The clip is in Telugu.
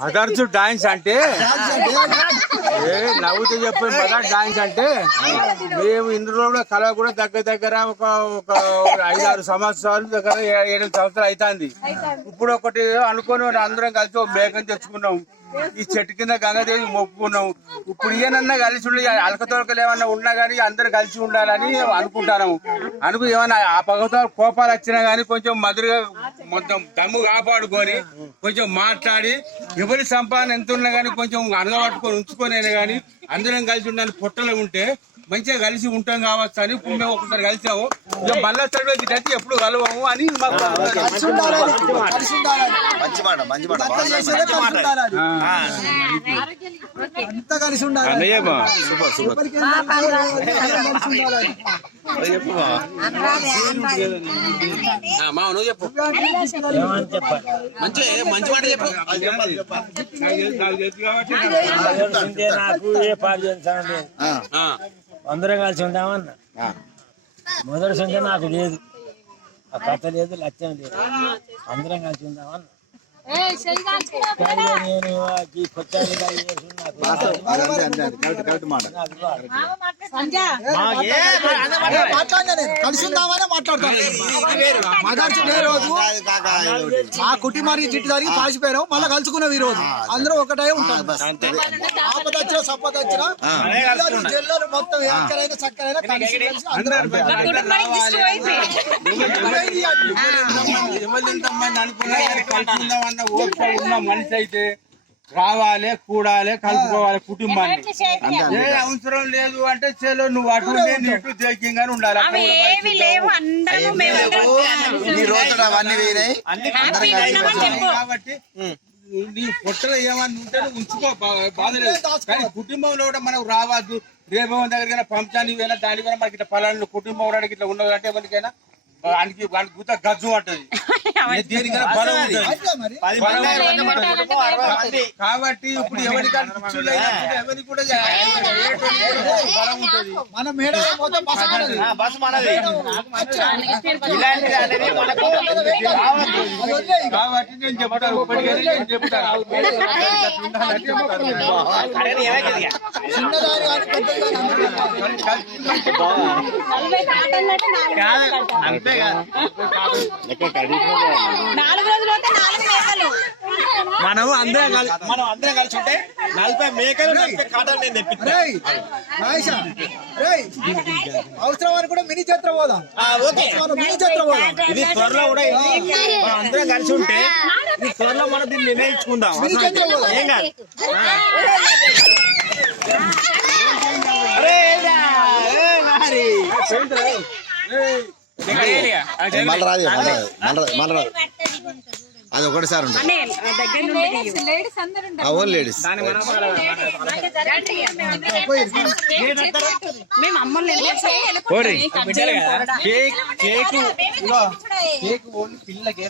మదర్స్ డాన్స్ అంటే నవ్వుతూ చెప్పే మదర్ డాన్స్ అంటే మేము ఇందులో కూడా కళ కూడా దగ్గర ఒక 5-6 సంవత్సరాలు దగ్గర 7 సంవత్సరాలు అవుతుంది. ఇప్పుడు ఒకటి అనుకుని అందరం కలిసి ఒక మేకను తెచ్చుకున్నాం. ఈ చెట్టు కింద గంగాదేవి మొక్కుకున్నాం. ఇప్పుడు ఈయనన్నా కలిసి ఉండి అలకతోకలు ఏమన్నా ఉన్నా గానీ అందరు కలిసి ఉండాలని అనుకుంటాను. ఏమన్నా ఆ పగతో కోపాలు వచ్చినా గానీ కొంచెం మధురగా మొత్తం దమ్ము కాపాడుకొని కొంచెం మాట్లాడి ఎవరి సంపాదన ఎంత ఉన్నా గానీ కొంచెం అనగబట్టుకొని ఉంచుకొని గానీ అందరం కలిసి ఉండాలని పొట్టలో ఉంటే మంచిగా కలిసి ఉంటాం కావచ్చు అని ఇప్పుడు మేము ఒకసారి కలిసాము. ఇక మళ్ళా అయితే ఎప్పుడు కలవము అని మాకు మంచి మాట చెప్పు. అందరం కలిసి ఉంటామన్న మొదటి సంఖ్య నాకు లేదు, ఆ కథ లేదు, లక్ష్యం లేదు. అందరం కలిసి ఉంటామన్న నేను కొత్త ఆ కుటుంబానికి చిట్టు జరిగి పాసిపోయారు. మళ్ళీ కలుసుకున్నాం. ఈ రోజు అందరూ ఒకటే ఉంటారు. ఆపద వచ్చినా సప్పద వచ్చినా జిల్లాలు మొత్తం ఎక్కడైనా చక్కరైనా ఉన్న మనిషి అయితే రావాలి, కూడాలి, కలుపుకోవాలి కుటుంబాన్ని. ఏ అవసరం లేదు అంటే చెలో నువ్వు అటు నీటు దేకంగానే ఉండాలి. కాబట్టి నీ పొట్టలో ఏమన్నా ఉంటే ఉంచుకో, బాధలేదు. కానీ కుటుంబంలో కూడా మనకు రావద్దు. రేపు దగ్గర పంచానికి పోయినా దాని పోయినా మనకి ఇట్లా పలానా కుటుంబం ఉండడానికి ఇట్లా ఉండదు అంటే ఎవరికైనా వానికి గుత గజ్జు అంటది. దేనికైనా బలం ఉంటుంది. కాబట్టి ఇప్పుడు ఎవరికైనా ఎవరికి కూడా బలం ఉంటుంది. మన మేడ కాబట్టి నేను చెప్తాను, చెప్తాను. మనం అందరం కలిసి ఉంటే 40 మేకలు 40 కాటలు నేను తెప్పిస్తాను. అవసరం అని కూడా మినీ చిత్ర పోదాం. మినీ చిత్ర పోదాం. ఇది త్వరలో కూడా మనం అందరం కలిసి ఉంటే ఇది త్వరలో మనం దీన్ని నిర్ణయించుకుందాం. ఏం కాదు. అది ఒకటిసారి ఉంటుంది. ఓన్ లేడీస్ కేక్ పిల్లకి